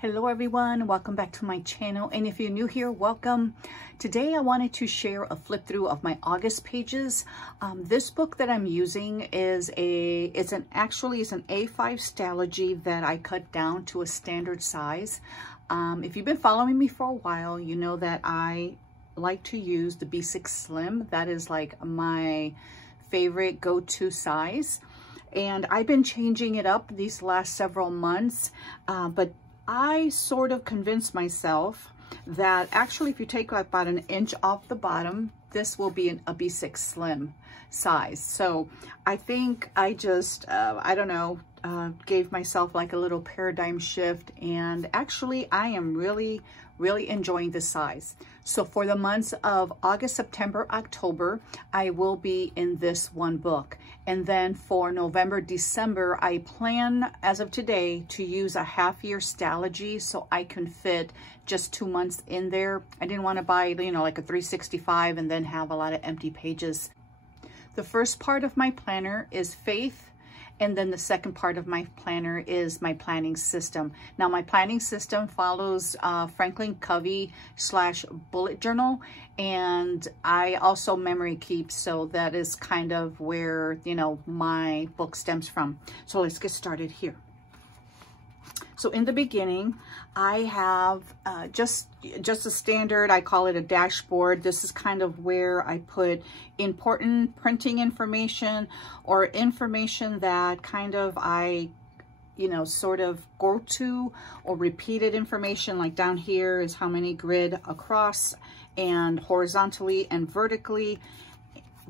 Hello everyone, welcome back to my channel, and if you're new here, welcome. Today I wanted to share a flip through of my August pages. This book that I'm using is an A5 Stalogy that I cut down to a standard size. If you've been following me for a while, you know that I like to use the B6 Slim. That is like my favorite go-to size, and I've been changing it up these last several months, but I sort of convinced myself that actually if you take like about an inch off the bottom, this will be a B6 Slim size. So I think I just, I don't know, gave myself like a little paradigm shift, and actually I am really enjoying this size. So for the months of August, September, October, I will be in this one book. And then for November, December, I plan as of today to use a half-year Stalogy so I can fit just 2 months in there. I didn't want to buy, you know, like a 365 and then have a lot of empty pages. The first part of my planner is faith. And then the second part of my planner is my planning system. Now my planning system follows Franklin Covey / bullet journal, and I also memory keep. So that is kind of where, you know, my book stems from. So let's get started here. So in the beginning, I have just a standard, I call it a dashboard. This is kind of where I put important printing information or information that kind of I, you know, sort of go to, or repeated information. Like down here is how many grid across and horizontally and vertically,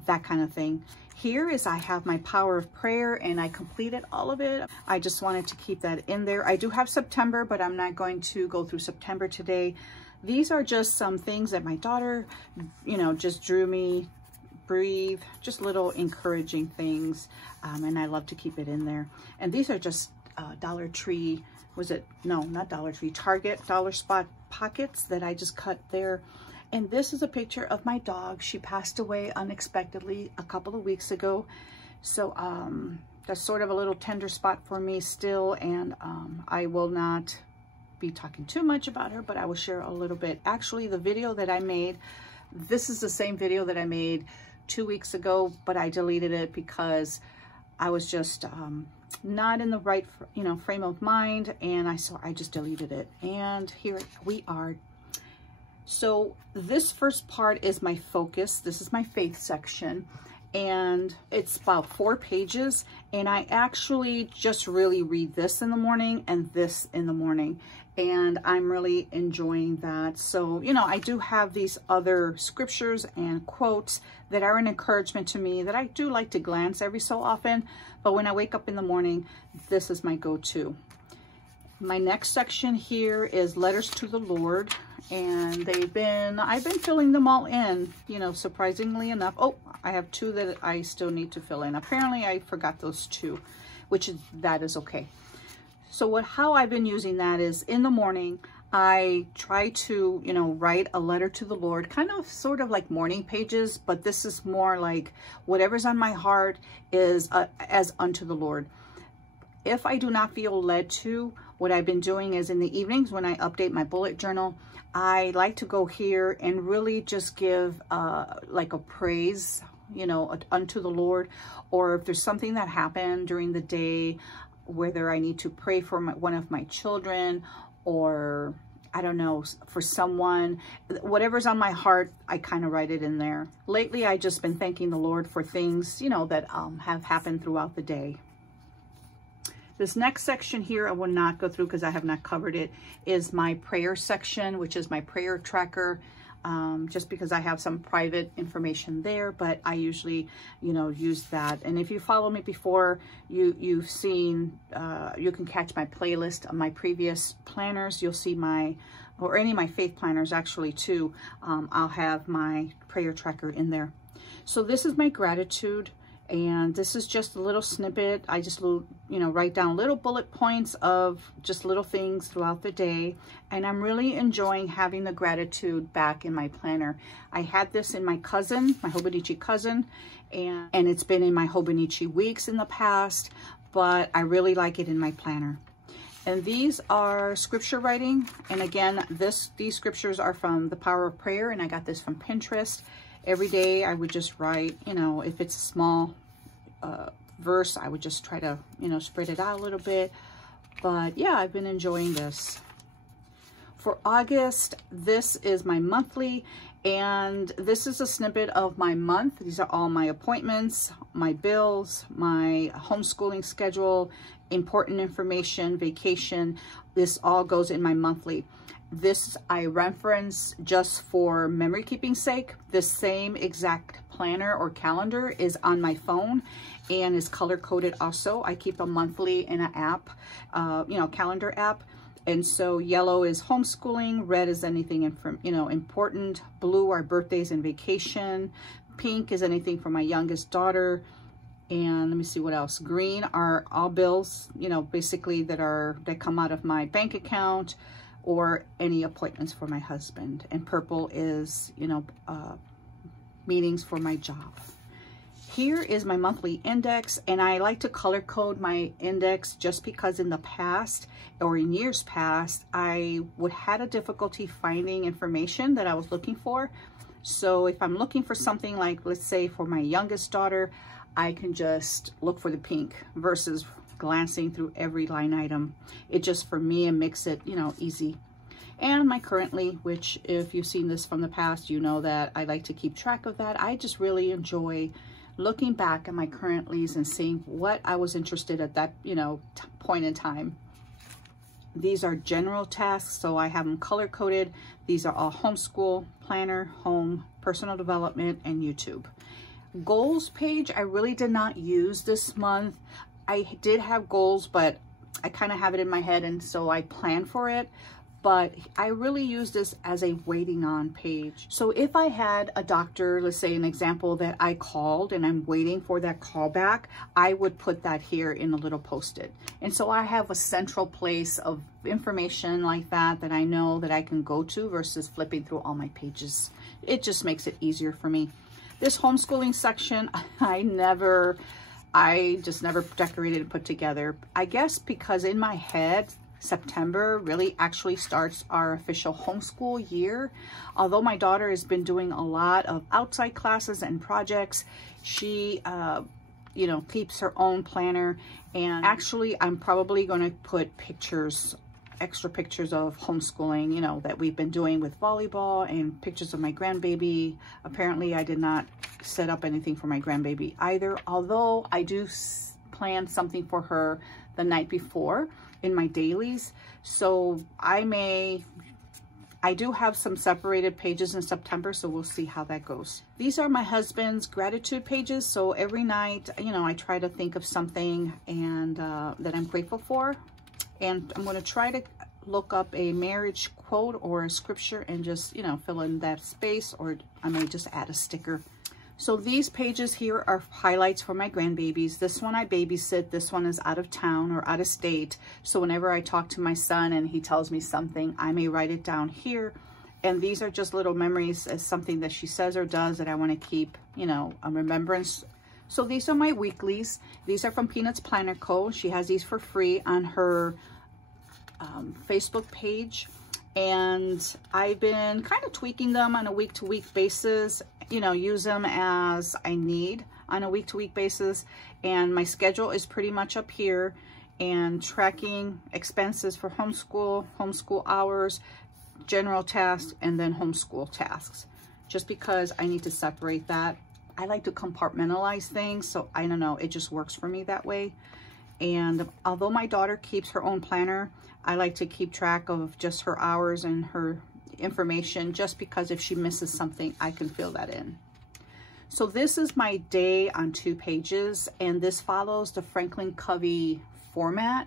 that kind of thing. Here is I have my power of prayer, and I completed all of it. I just wanted to keep that in there. I do have September, but I'm not going to go through September today. These are just some things that my daughter, you know, just drew me. Breathe, just little encouraging things, and I love to keep it in there. And these are just Dollar Tree, was it? No, not Dollar Tree, Target dollar spot pockets that I just cut there. And this is a picture of my dog. She passed away unexpectedly a couple of weeks ago. So that's sort of a little tender spot for me still. And I will not be talking too much about her, but I will share a little bit. Actually, the video that I made, this is the same video that I made 2 weeks ago, but I deleted it because I was just not in the right, you know, frame of mind. And I just deleted it. And here we are. So this first part is my focus. This is my faith section, and it's about 4 pages. And I actually just really read this in the morning and this in the morning, and I'm really enjoying that. So, you know, I do have these other scriptures and quotes that are an encouragement to me that I do like to glance every so often. But when I wake up in the morning, this is my go-to. My next section here is letters to the Lord, and I've been filling them all in, you know, surprisingly enough. Oh, I have 2 that I still need to fill in. Apparently I forgot those 2, that is okay. So how I've been using that is in the morning, I try to, you know, write a letter to the Lord, kind of sort of like morning pages, but this is more like whatever's on my heart is as unto the Lord. If I do not feel led to, what I've been doing is in the evenings when I update my bullet journal, I like to go here and really just give like a praise, you know, unto the Lord. Or if there's something that happened during the day, whether I need to pray for one of my children, or I don't know, for someone, whatever's on my heart, I kind of write it in there. Lately, I've just been thanking the Lord for things, you know, that have happened throughout the day. This next section here, I will not go through because I have not covered it, is my prayer section, which is my prayer tracker, just because I have some private information there, but I usually, you know, use that. And if you follow me before, you've seen, you can catch my playlist of my previous planners. You'll see or any of my faith planners actually too. I'll have my prayer tracker in there. So this is my gratitude. And this is just a little snippet. I just, you know, write down little bullet points of just little things throughout the day. And I'm really enjoying having the gratitude back in my planner. I had this in my cousin, my Hobonichi cousin, and it's been in my Hobonichi weeks in the past, but I really like it in my planner. And these are scripture writing. And again, these scriptures are from The Power of Prayer, and I got this from Pinterest. Every day I would just write, you know, if it's a small verse, I would just try to, you know, spread it out a little bit. But yeah, I've been enjoying this. For August, this is my monthly, and this is a snippet of my month. These are all my appointments, my bills, my homeschooling schedule, important information, vacation. This all goes in my monthly. This I reference just for memory keeping sake. The same exact planner or calendar is on my phone and is color coded also. I keep a monthly in an app, you know, calendar app. And so yellow is homeschooling, red is anything you know, important, blue are birthdays and vacation, pink is anything for my youngest daughter, and let me see what else. Green are all bills, you know, basically that come out of my bank account or any appointments for my husband. And purple is, you know, meetings for my job. Here is my monthly index, and I like to color code my index just because in the past or in years past, I would had a difficulty finding information that I was looking for. So if I'm looking for something like, let's say for my youngest daughter, I can just look for the pink versus glancing through every line item. It just, for me, it makes it, you know, easy. And my currently, which if you've seen this from the past, you know that I like to keep track of that. I just really enjoy looking back at my currentlies and seeing what I was interested at that, you know, point in time. These are general tasks, so I have them color coded. These are all homeschool, planner, home, personal development, and YouTube. Goals page, I really did not use this month. I did have goals, but I kind of have it in my head, and so I plan for it. But I really use this as a waiting on page. So if I had a doctor, let's say an example that I called and I'm waiting for that call back, I would put that here in a little post-it. And so I have a central place of information like that that I know that I can go to versus flipping through all my pages. It just makes it easier for me. This homeschooling section, I just never decorated and put together. I guess because in my head, September really actually starts our official homeschool year. Although my daughter has been doing a lot of outside classes and projects, she, you know, keeps her own planner. And actually, I'm probably going to put pictures, extra pictures of homeschooling, you know, that we've been doing with volleyball, and pictures of my grandbaby. Apparently, I did not set up anything for my grandbaby either, although I do plan something for her the night before in my dailies. So I do have some separated pages in September, so we'll see how that goes. These are my husband's gratitude pages. So every night, you know, I try to think of something and that I'm grateful for. And I'm going to try to look up a marriage quote or a scripture and just, you know, fill in that space, or I may just add a sticker. So these pages here are highlights for my grandbabies. This one I babysit. This one is out of town or out of state. So whenever I talk to my son and he tells me something, I may write it down here. And these are just little memories as something that she says or does that I want to keep, you know, a remembrance. So these are my weeklies. These are from Peanuts Planner Co. She has these for free on her Facebook page. And I've been kind of tweaking them on a week-to-week basis, you know, use them as I need on a week-to-week basis. And my schedule is pretty much up here, and tracking expenses for homeschool hours, general tasks, and then homeschool tasks, just because I need to separate that. I like to compartmentalize things, so I don't know, it just works for me that way. And although my daughter keeps her own planner, I like to keep track of just her hours and her information, just because if she misses something, I can fill that in. So this is my day on 2 pages, and this follows the Franklin Covey format.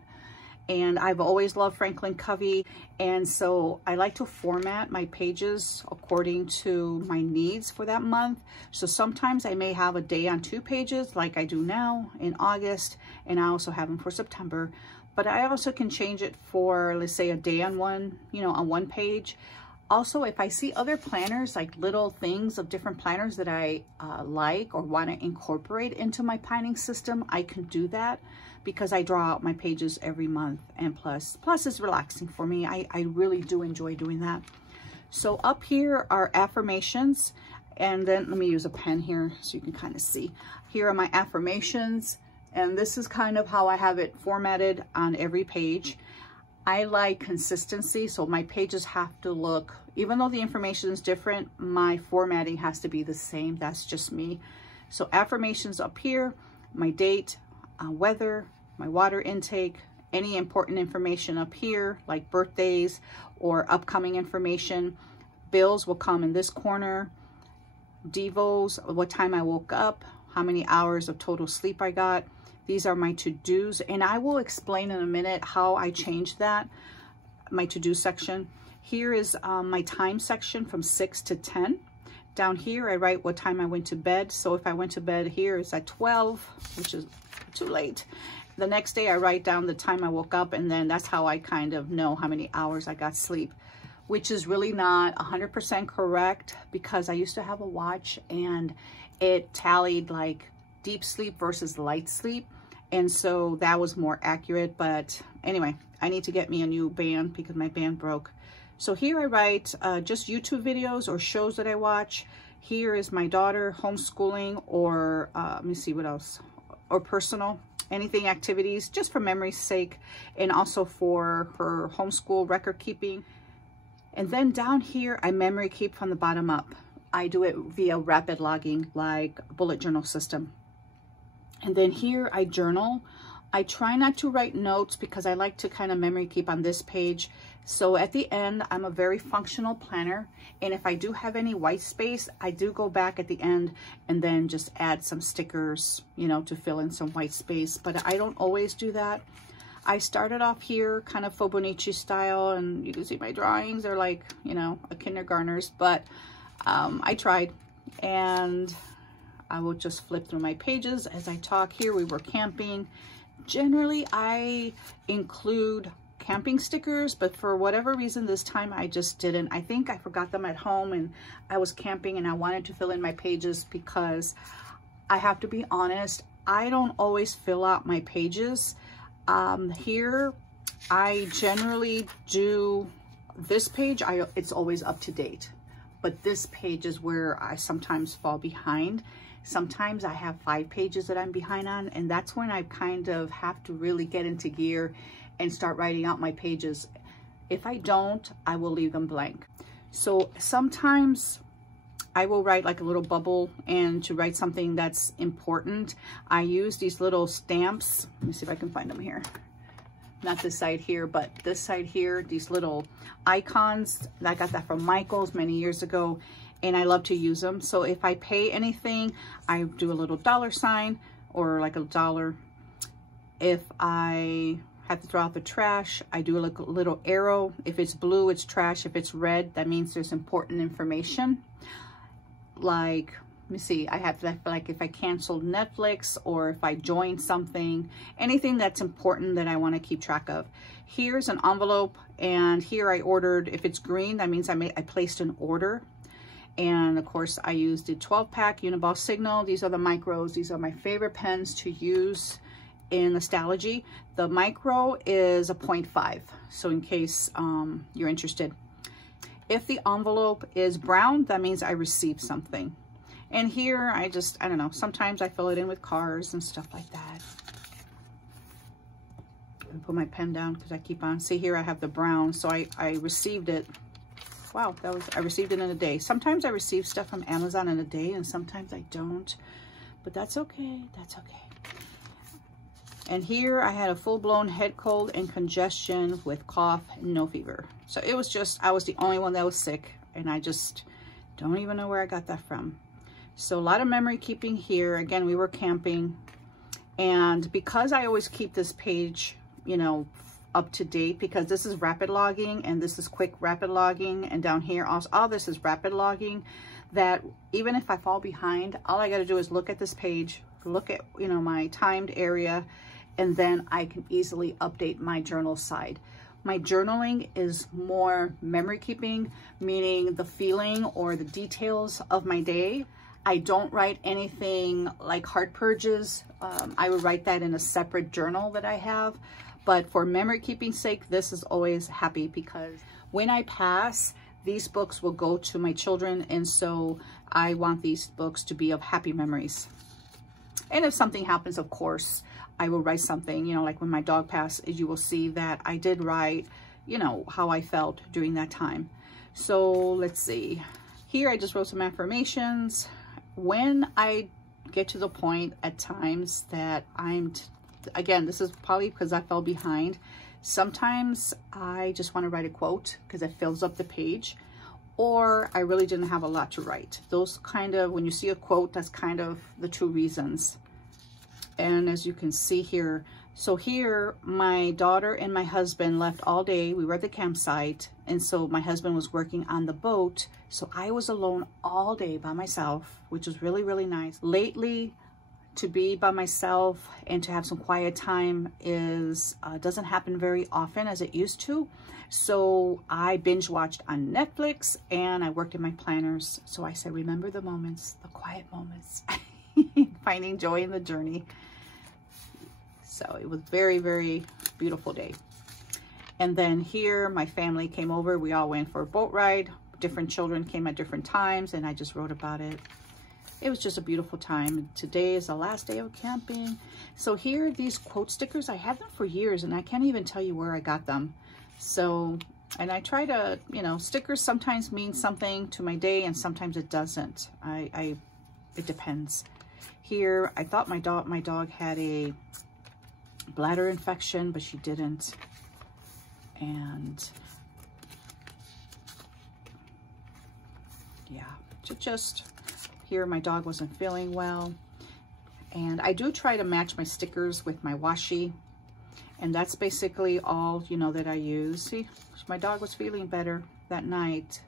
And I've always loved Franklin Covey, and so I like to format my pages according to my needs for that month. So sometimes I may have a day on 2 pages like I do now in August, and I also have them for September. But I also can change it for, let's say, a day on one, you know, on 1 page. Also, if I see other planners, like little things of different planners that I like or want to incorporate into my planning system, I can do that because I draw out my pages every month. And plus it's relaxing for me. I really do enjoy doing that. So up here are affirmations. And then let me use a pen here so you can kind of see. Here are my affirmations. And this is kind of how I have it formatted on every page. I like consistency, so my pages have to look, even though the information is different, my formatting has to be the same. That's just me. So affirmations up here, my date, weather, my water intake, any important information up here, like birthdays or upcoming information. Bills will come in this corner. Devos, what time I woke up, how many hours of total sleep I got. These are my to-dos, and I will explain in a minute how I changed that, my to-do section. Here is my time section from 6 to 10. Down here, I write what time I went to bed. So if I went to bed here, it's at 12, which is too late. The next day, I write down the time I woke up, and then that's how I kind of know how many hours I got sleep, which is really not 100% correct because I used to have a watch and it tallied like deep sleep versus light sleep. And so that was more accurate. But anyway, I need to get me a new band because my band broke. So here I write just YouTube videos or shows that I watch. Here is my daughter homeschooling, or let me see what else, or personal, anything, activities, just for memory's sake, and also for her homeschool record keeping. And then down here, I memory keep from the bottom up. I do it via rapid logging, like bullet journal system. And then here I journal. I try not to write notes because I like to kind of memory keep on this page. So at the end, I'm a very functional planner. And if I do have any white space, I do go back at the end and then just add some stickers, you know, to fill in some white space. But I don't always do that. I started off here kind of Fibonacci style, and you can see my drawings are like, you know, a kindergartner's, but I tried, and I will just flip through my pages as I talk. Here we were camping. Generally, I include camping stickers, but for whatever reason this time I just didn't. I think I forgot them at home and I was camping and I wanted to fill in my pages because I have to be honest, I don't always fill out my pages. Here I generally do this page, it's always up to date, but this page is where I sometimes fall behind. Sometimes I have 5 pages that I'm behind on, and that's when I kind of have to really get into gear and start writing out my pages. If I don't, I will leave them blank. So sometimes I will write like a little bubble, and to write something that's important, I use these little stamps. Let me see if I can find them here. Not this side here, but this side here, these little icons. I got that from Michael's many years ago, and I love to use them. So if I pay anything, I do a little $sign or like $1. If I have to throw out the trash, I do a little arrow. If it's blue, it's trash. If it's red, that means there's important information. Like, let me see, I have that, like if I canceled Netflix or if I joined something, anything that's important that I want to keep track of. Here's an envelope, and here I ordered, if it's green, that means I placed an order. And of course I used the 12-pack Uniball Signal. These are the micros. These are my favorite pens to use in the Stalogy. The micro is a 0.5, so in case you're interested. If the envelope is brown, that means I received something. And here I don't know, sometimes I fill it in with cars and stuff like that. I'm gonna put my pen down because I keep on, see here I have the brown, so I received it. Wow, I received it in a day. Sometimes I receive stuff from Amazon in a day and sometimes I don't, but that's okay, that's okay. And here I had a full-blown head cold and congestion with cough and no fever. So it was just, I was the only one that was sick, and I just don't even know where I got that from. So a lot of memory keeping here. Again, we were camping, and because I always keep this page, you know, up to date, because this is rapid logging and this is quick rapid logging, and down here also all this is rapid logging, that even if I fall behind, all I got to do is look at this page, look at, you know, my timed area, and then I can easily update my journal side. My journaling is more memory keeping, meaning the feeling or the details of my day. I don't write anything like heart purges. I would write that in a separate journal that I have. But for memory keeping sake, this is always happy, because when I pass, these books will go to my children. And so I want these books to be of happy memories. And if something happens, of course, I will write something, you know, like when my dog passed, you will see that I did write, you know, how I felt during that time. So let's see. Here I just wrote some affirmations. When I get to the point at times that again, this is probably because I fell behind. Sometimes I just want to write a quote because it fills up the page, or I really didn't have a lot to write. Those kind of, when you see a quote, that's kind of the two reasons. And as you can see here, so here my daughter and my husband left all day. We were at the campsite, and so my husband was working on the boat, so I was alone all day by myself, which was really, really nice. Lately, to be by myself and to have some quiet time doesn't happen very often as it used to. So I binge watched on Netflix and I worked in my planners. So I said, remember the moments, the quiet moments, finding joy in the journey. So it was very, very beautiful day. And then here my family came over. We all went for a boat ride. Different children came at different times, and I just wrote about it. It was just a beautiful time. Today is the last day of camping. So here, these quote stickers, I had them for years and I can't even tell you where I got them. So, and I try to, you know, stickers sometimes mean something to my day and sometimes it doesn't. It depends. Here, I thought my dog had a bladder infection, but she didn't. And yeah, here my dog wasn't feeling well, and I do try to match my stickers with my washi, and that's basically all, you know, that I use. See, my dog was feeling better that night.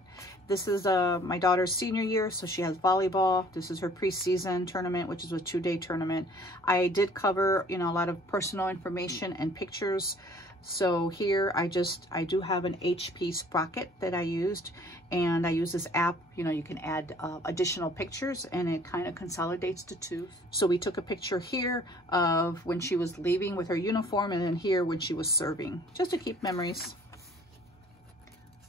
This is my daughter's senior year, so she has volleyball. This is her preseason tournament, which is a 2-day tournament. I did cover, you know, a lot of personal information and pictures. So here I do have an HP sprocket that I used, and I use this app. You know, you can add additional pictures and it kind of consolidates the two. So we took a picture here of when she was leaving with her uniform, and then here when she was serving, just to keep memories.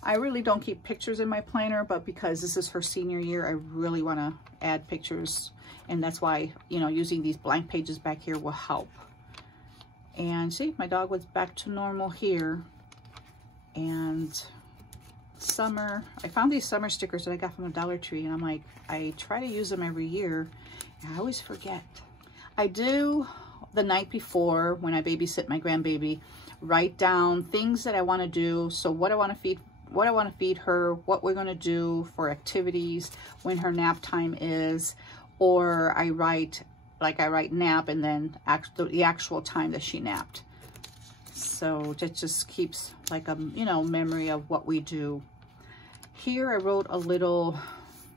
I really don't keep pictures in my planner, but because this is her senior year, I really want to add pictures, and that's why, you know, using these blank pages back here will help. And see, my dog was back to normal here. And summer, I found these summer stickers that I got from the Dollar Tree, and I'm like, I try to use them every year, and I always forget. I do the night before, when I babysit my grandbaby, write down things that I want to do. So what I want to feed her, what we're going to do for activities, when her nap time is, or I write nap and then the actual time that she napped. So that just keeps like a, you know, memory of what we do. Here I wrote a little,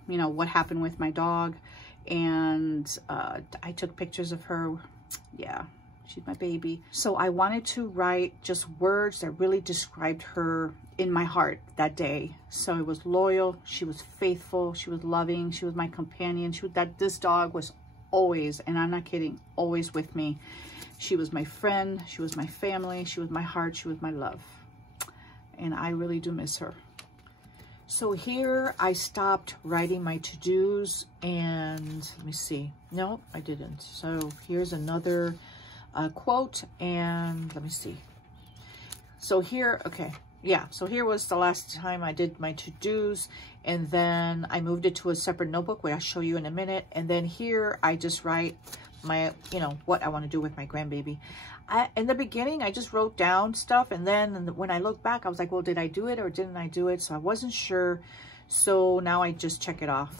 you know, what happened with my dog, and I took pictures of her. Yeah, she's my baby. So I wanted to write just words that really described her in my heart that day. So it was loyal, she was faithful, she was loving, she was my companion. This dog was always, and I'm not kidding, always with me. She was my friend, she was my family, she was my heart, she was my love. And I really do miss her. So here I stopped writing my to-dos, and let me see. No, I didn't. So here's another quote, and let me see. So here, okay. Yeah, so here was the last time I did my to-dos, and then I moved it to a separate notebook, where I'll show you in a minute. And then here I just write my, you know, what I want to do with my grandbaby. In the beginning, I just wrote down stuff, and then when I look back, I was like, well, did I do it or didn't I do it? So I wasn't sure. So now I just check it off.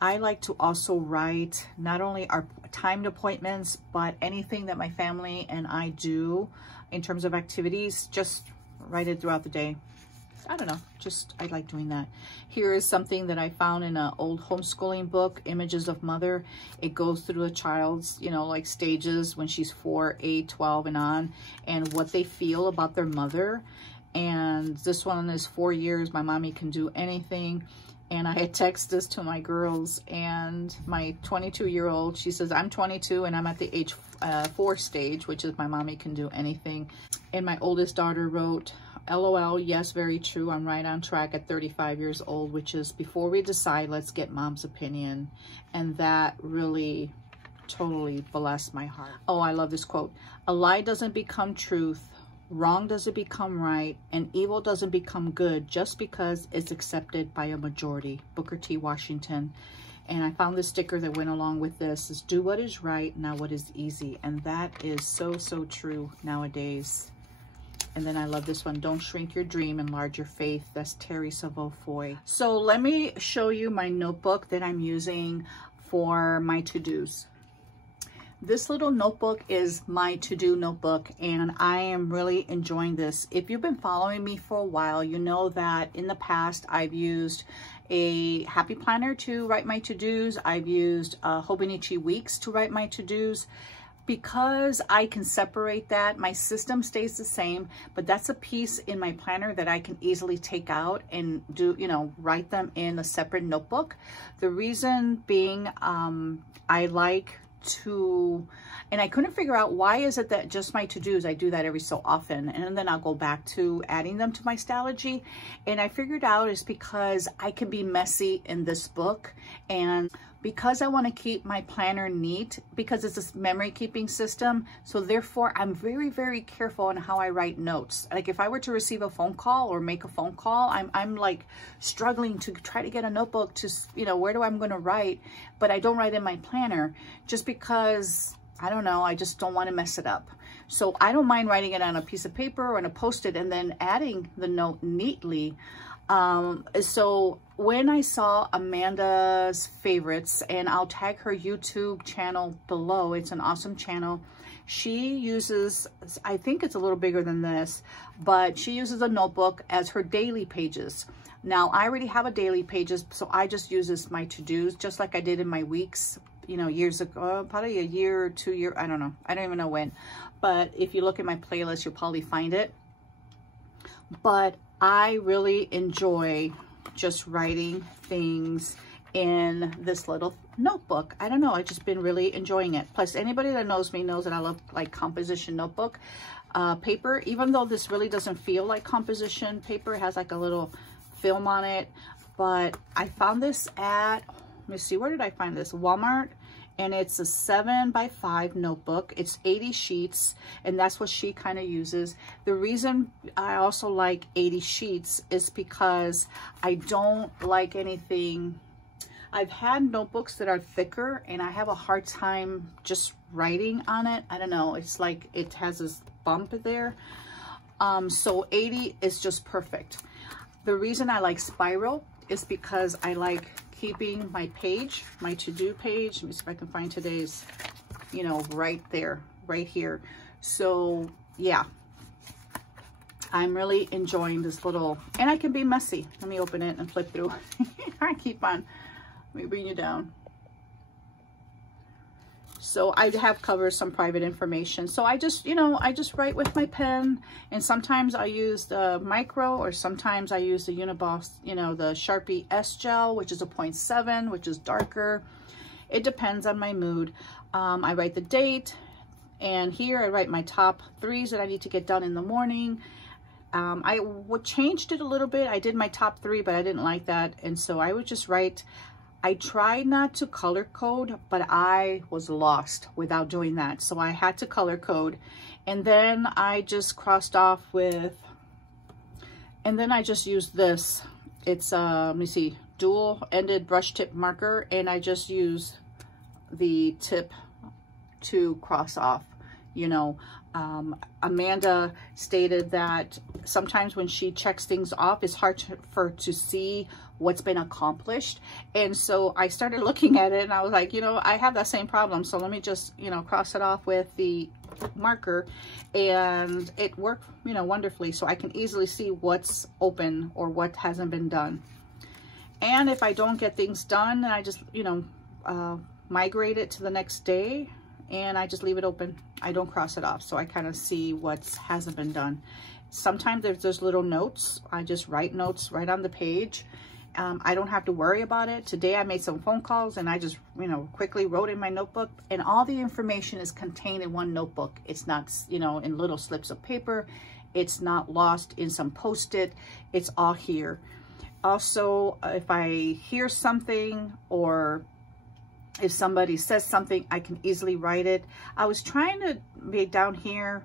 I like to also write not only our timed appointments, but anything that my family and I do in terms of activities, just write it throughout the day. I don't know, just I like doing that. Here is something that I found in an old homeschooling book, Images of Mother. It goes through a child's, you know, like stages when she's 4, 8, 12 and on, and what they feel about their mother. And this one is 4 years. My mommy can do anything. And I had texted this to my girls, and my 22-year-old, she says, I'm 22 and I'm at the age 4 stage, which is my mommy can do anything. And my oldest daughter wrote, LOL, yes, very true. I'm right on track at 35 years old, which is before we decide, let's get mom's opinion. And that really totally blessed my heart. Oh, I love this quote. A lie doesn't become truth. Wrong doesn't become right, and evil doesn't become good just because it's accepted by a majority. Booker T. Washington. And I found this sticker that went along with this. Is do what is right, not what is easy. And that is so, so true nowadays. And then I love this one. Don't shrink your dream, enlarge your faith. That's Terry Savoy. So let me show you my notebook that I'm using for my to-dos. This little notebook is my to-do notebook, and I am really enjoying this. If you've been following me for a while, you know that in the past I've used a happy planner to write my to-dos. I've used Hobonichi Weeks to write my to-dos. Because I can separate that, my system stays the same, but that's a piece in my planner that I can easily take out and do, you know, write them in a separate notebook. The reason being, I like to, and I couldn't figure out why is it that just my to-dos, I do that every so often, and then I'll go back to adding them to my Stalogy. And I figured out it's because I can be messy in this book, and because I want to keep my planner neat, because it's a memory keeping system, so therefore I'm very, very careful on how I write notes. Like if I were to receive a phone call or make a phone call, I'm like struggling to try to get a notebook to, you know, where do I'm going to write, but I don't write in my planner just because, I don't know, I just don't want to mess it up. So I don't mind writing it on a piece of paper or on a Post-it and then adding the note neatly. So when I saw Amanda's favorites, and I'll tag her YouTube channel below, it's an awesome channel. She uses, I think it's a little bigger than this, but she uses a notebook as her daily pages. Now I already have a daily pages, so I just use this my to-dos, just like I did in my weeks, you know, years ago, probably a year or 2 years, I don't know. I don't even know when, but if you look at my playlist, you'll probably find it. But I really enjoy just writing things in this little notebook. I don't know, I've just been really enjoying it. Plus, anybody that knows me knows that I love like composition notebook paper, even though this really doesn't feel like composition paper. It has like a little film on it. But I found this at, let me see, where did I find this? Walmart. And it's a 7x5 notebook. It's 80 sheets, and that's what she kind of uses. The reason I also like 80 sheets is because I don't like anything. I've had notebooks that are thicker, and I have a hard time just writing on it. I don't know. It's like it has this bump there. So 80 is just perfect. The reason I like spiral is because I like keeping my page, my to-do page. Let me see if I can find today's, you know, right there, right here. So yeah, I'm really enjoying this little, and I can be messy. Let me open it and flip through. I keep on, let me bring you down. So I have covered some private information. So I just, you know, I just write with my pen, and sometimes I use the micro, or sometimes I use the Uniboss, you know, the Sharpie S Gel, which is a 0.7, which is darker. It depends on my mood. I write the date, and here I write my top 3s that I need to get done in the morning. I changed it a little bit. I did my top 3, but I didn't like that. And so I would just write, I tried not to color code, but I was lost without doing that. So I had to color code. And then I just crossed off with, and then I just used this. It's, let me see, dual-ended brush tip marker. And I just use the tip to cross off, you know. Amanda stated that sometimes when she checks things off, it's hard for her to see what's been accomplished. And so I started looking at it, and I was like, you know, I have that same problem. So let me just, you know, cross it off with the marker, and it worked, you know, wonderfully. So I can easily see what's open or what hasn't been done. And if I don't get things done, I just, you know, migrate it to the next day, and I just leave it open. I don't cross it off, so I kind of see what hasn't been done. Sometimes there's little notes. I just write notes right on the page. I don't have to worry about it. Today I made some phone calls and I just, you know, quickly wrote in my notebook, and all the information is contained in one notebook. It's not, you know, in little slips of paper. It's not lost in some post-it. It's all here. Also, if I hear something or if somebody says something, I can easily write it. I was trying to make down here,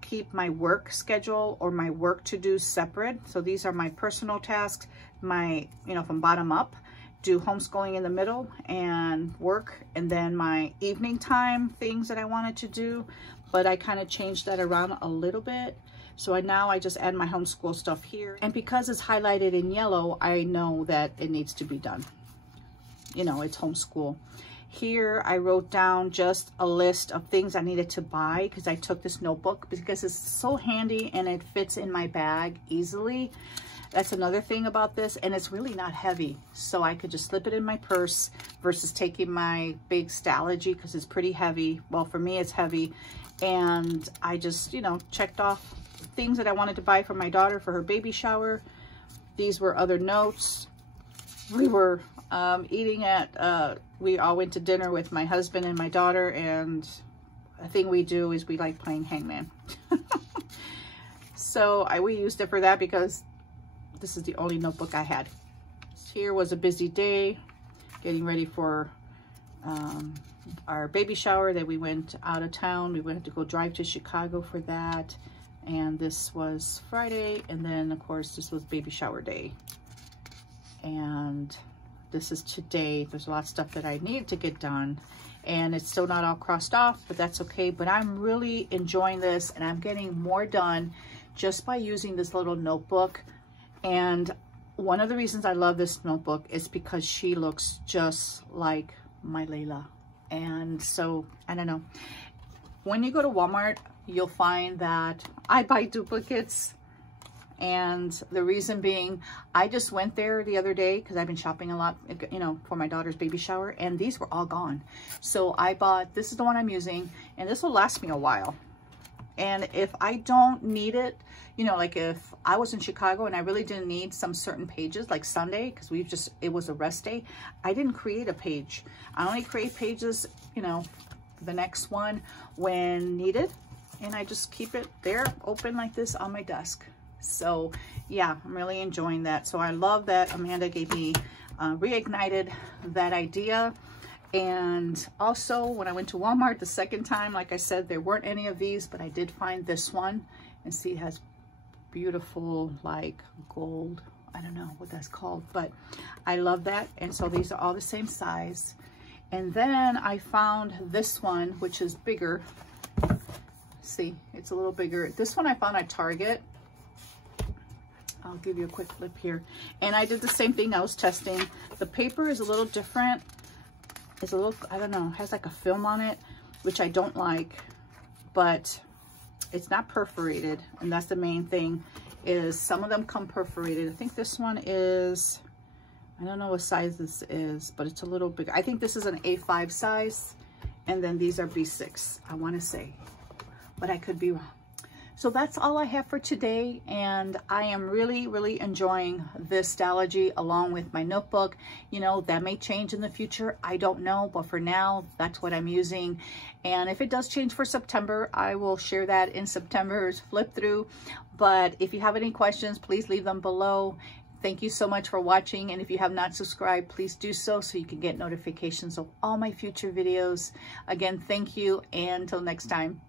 keep my work schedule or my work to do separate. So these are my personal tasks, my, you know, from bottom up, do homeschooling in the middle and work, and then my evening time things that I wanted to do. But I kind of changed that around a little bit. So now I just add my homeschool stuff here. And because it's highlighted in yellow, I know that it needs to be done. You know, it's homeschool. Here I wrote down just a list of things I needed to buy because I took this notebook because it's so handy and it fits in my bag easily. That's another thing about this, and it's really not heavy. So I could just slip it in my purse versus taking my big Stalogy because it's pretty heavy. Well, for me, it's heavy. And I just, you know, checked off things that I wanted to buy for my daughter for her baby shower. These were other notes. We were eating at, we all went to dinner with my husband and my daughter, and a thing we do is we like playing hangman. So we used it for that because this is the only notebook I had. Here was a busy day, getting ready for our baby shower that we went out of town. We went to go drive to Chicago for that. And this was Friday. And then of course, this was baby shower day. And this is today. There's a lot of stuff that I need to get done. And it's still not all crossed off, but that's okay. But I'm really enjoying this, and I'm getting more done just by using this little notebook. And one of the reasons I love this notebook is because she looks just like my Layla. And so, I don't know. When you go to Walmart, you'll find that I buy duplicates. And the reason being, I just went there the other day because I've been shopping a lot, you know, for my daughter's baby shower, and these were all gone. So I bought, this is the one I'm using, and this will last me a while. And if I don't need it, you know, like if I was in Chicago and I really didn't need some certain pages, like Sunday, because it was a rest day, I didn't create a page. I only create pages, you know, the next one when needed. And I just keep it there open like this on my desk. So yeah, I'm really enjoying that. So I love that Amanda gave me, reignited that idea. And also when I went to Walmart the second time, like I said, there weren't any of these, but I did find this one, and see, it has beautiful like gold. I don't know what that's called, but I love that. And so these are all the same size. And then I found this one, which is bigger. See, it's a little bigger. This one I found at Target. I'll give you a quick flip here. And I did the same thing. I was testing. The paper is a little different. It's a little, I don't know, has like a film on it, which I don't like, but it's not perforated. And that's the main thing, is some of them come perforated. I think this one is, I don't know what size this is, but it's a little bigger. I think this is an A5 size. And then these are B6, I want to say, but I could be wrong. So that's all I have for today, and I am really, really enjoying this Stalogy along with my notebook. You know, that may change in the future, I don't know, but for now, that's what I'm using. And if it does change for September, I will share that in September's flip through. But if you have any questions, please leave them below. Thank you so much for watching, and if you have not subscribed, please do so you can get notifications of all my future videos. Again, thank you, and until next time.